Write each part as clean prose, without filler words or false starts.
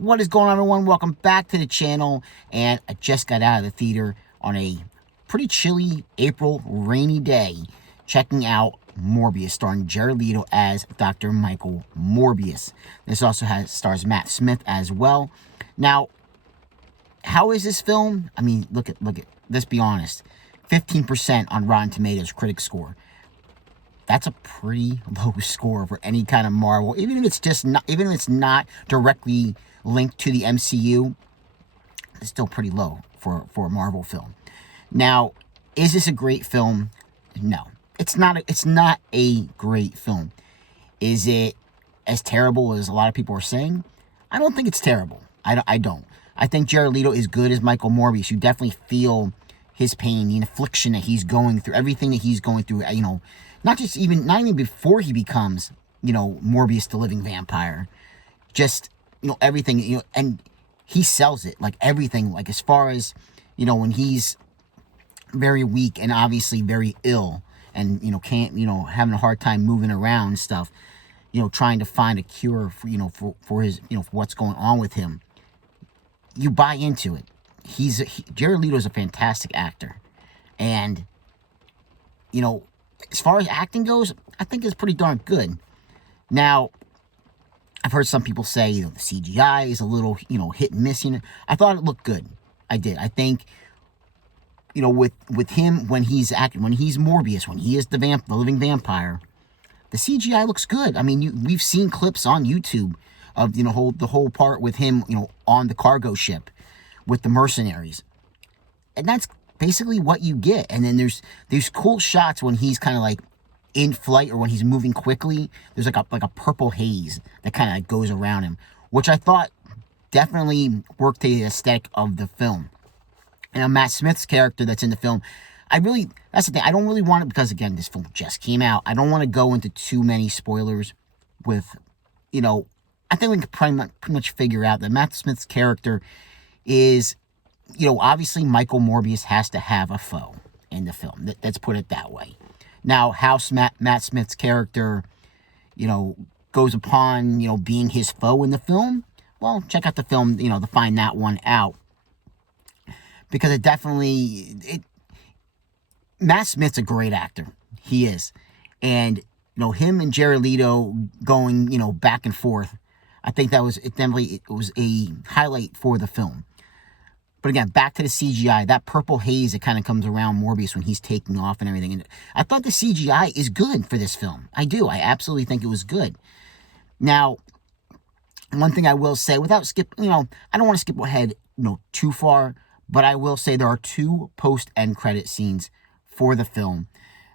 What is going on, everyone? Welcome back to the channel. And I just got out of the theater on a pretty chilly April rainy day checking out Morbius, starring Jared Leto as Dr. Michael Morbius. This also stars Matt Smith as well. Now, how is this film? I mean, look at let's be honest. 15% on Rotten Tomatoes Critic Score. That's a pretty low score for any kind of Marvel, even if it's not directly linked to the MCU. It's still pretty low for a Marvel film. Now, is this a great film? No, it's not. It's not a great film. Is it as terrible as a lot of people are saying? I don't think it's terrible. I don't. I think Jared Leto is good as Michael Morbius. You definitely feel his pain, the affliction that he's going through, everything that he's going through. You know, not even before he becomes, Morbius the living vampire. Just, everything, and he sells it, like everything, like as far as, when he's very weak and obviously very ill and, can't, having a hard time moving around and stuff, trying to find a cure for, for his, for what's going on with him. You buy into it. Jared Leto is a fantastic actor. And, as far as acting goes, I think it's pretty darn good. Now, I've heard some people say, the CGI is a little, hit and miss. I thought it looked good. I did. I think, with him, when he's acting, when he's Morbius, when he is the living vampire, the CGI looks good. I mean, we've seen clips on YouTube of, the whole part with him, on the cargo ship with the mercenaries. And that's basically what you get. And then there's cool shots when he's kind of like in flight or when he's moving quickly. There's like a purple haze that kind of goes around him, which I thought definitely worked to the aesthetic of the film. And Matt Smith's character that's in the film, that's the thing, I don't really want it, because again, this film just came out. I don't want to go into too many spoilers with, I think we can pretty much figure out that Matt Smith's character is, obviously Michael Morbius has to have a foe in the film. Let's put it that way. Now, how Matt Smith's character, goes upon, being his foe in the film, well, check out the film, to find that one out. Because Matt Smith's a great actor. He is. And, him and Jared Leto going, back and forth, I think it was a highlight for the film. But again, back to the CGI, that purple haze that kind of comes around Morbius when he's taking off and everything. And I thought the CGI is good for this film. I do. I absolutely think it was good. Now, one thing I will say, without I don't want to skip ahead, too far, but I will say there are 2 post-end credit scenes for the film.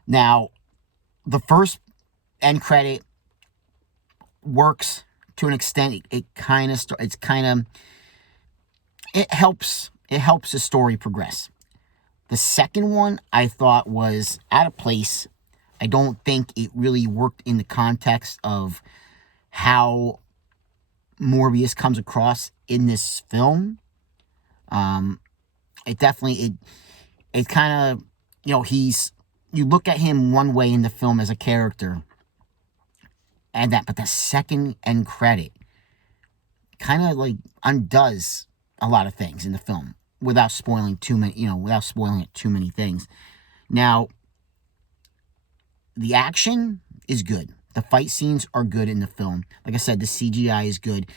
Now, the first end credit works to an extent. It helps the story progress. The second one I thought was out of place. I don't think it really worked in the context of how Morbius comes across in this film. It kind of, you look at him one way in the film as a character, but the second end credit kind of like undoes a lot of things in the film without spoiling it too many things. Now, the action is good. The fight scenes are good in the film. Like I said, the CGI is good.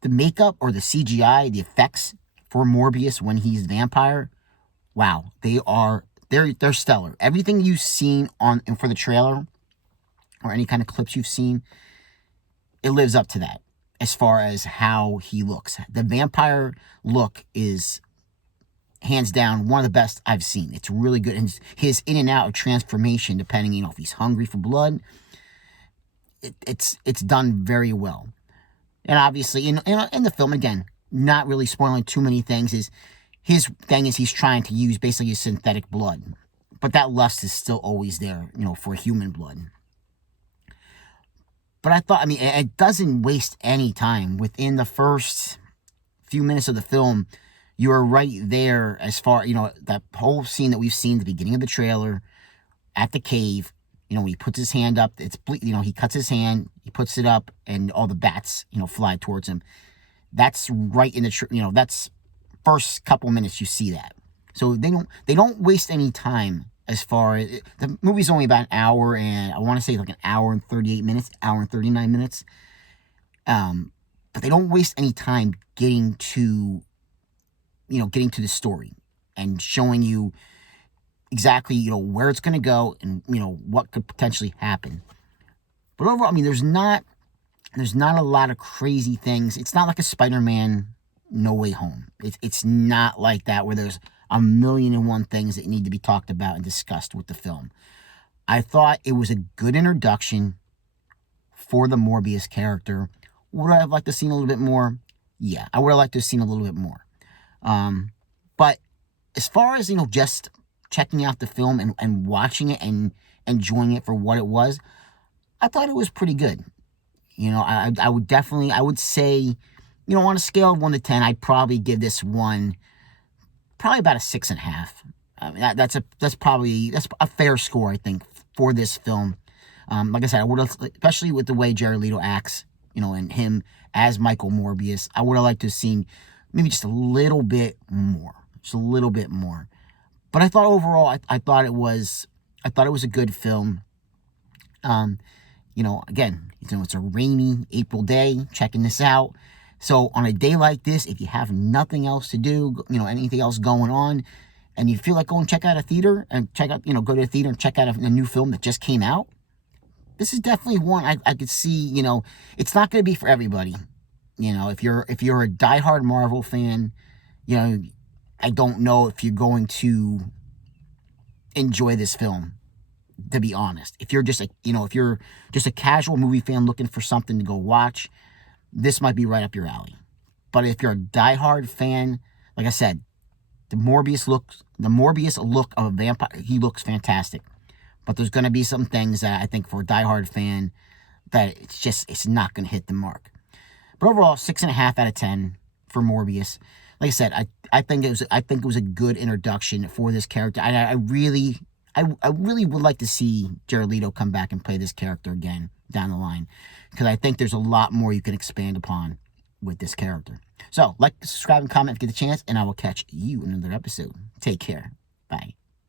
The makeup or the CGI, the effects for Morbius when he's vampire, wow, they're stellar. Everything you've seen for the trailer or any kind of clips you've seen, it lives up to that. As far as how he looks, the vampire look is hands down one of the best I've seen. It's really good, and his in and out of transformation, depending, if he's hungry for blood, it's done very well. And obviously, in the film, again, not really spoiling too many things, his thing is he's trying to use basically synthetic blood, but that lust is still always there, for human blood. But I thought, it doesn't waste any time. Within the first few minutes of the film, you're right there as far, that whole scene that we've seen at the beginning of the trailer at the cave, when he puts his hand up, he cuts his hand, he puts it up, and all the bats, fly towards him. That's right in the, that's first couple minutes you see that. So they don't waste any time as far as, the movie's only about an hour, and I want to say like an hour and 38 minutes, hour and 39 minutes. But they don't waste any time getting to the story and showing you exactly, where it's going to go and, what could potentially happen. But overall, I mean, there's not a lot of crazy things. It's not like a Spider-Man No Way Home. It's not like that where there's a million and one things that need to be talked about and discussed with the film. I thought it was a good introduction for the Morbius character. Would I have liked to have seen a little bit more? Yeah, I would have liked to have seen a little bit more. But as far as, just checking out the film and watching it and enjoying it for what it was, I thought it was pretty good. I would say, on a scale of 1 to 10, I'd probably give this one probably about a 6.5. I mean, that's a fair score, I think, for this film. Like I said, I would have, especially with the way Jared Leto acts, and him as Michael Morbius, I would have liked to have seen maybe just a little bit more, But I thought overall, I thought it was a good film. Again, it's a rainy April day, checking this out. So on a day like this, if you have nothing else to do, anything else going on, and you feel like going check out a theater and go to a theater and check out a new film that just came out, this is definitely one I could see. It's not going to be for everybody. If you're a diehard Marvel fan, I don't know if you're going to enjoy this film, to be honest. If you're just a casual movie fan looking for something to go watch, this might be right up your alley. But if you're a diehard fan, like I said, the Morbius look of a vampire, he looks fantastic. But there's going to be some things that I think for a diehard fan that it's not going to hit the mark. But overall, 6.5 out of 10 for Morbius. Like I said, I think it was a good introduction for this character. I really would like to see Jared Leto come back and play this character again down the line, because I think there's a lot more you can expand upon with this character. So, like, subscribe, and comment if you get the chance, and I will catch you in another episode. Take care. Bye.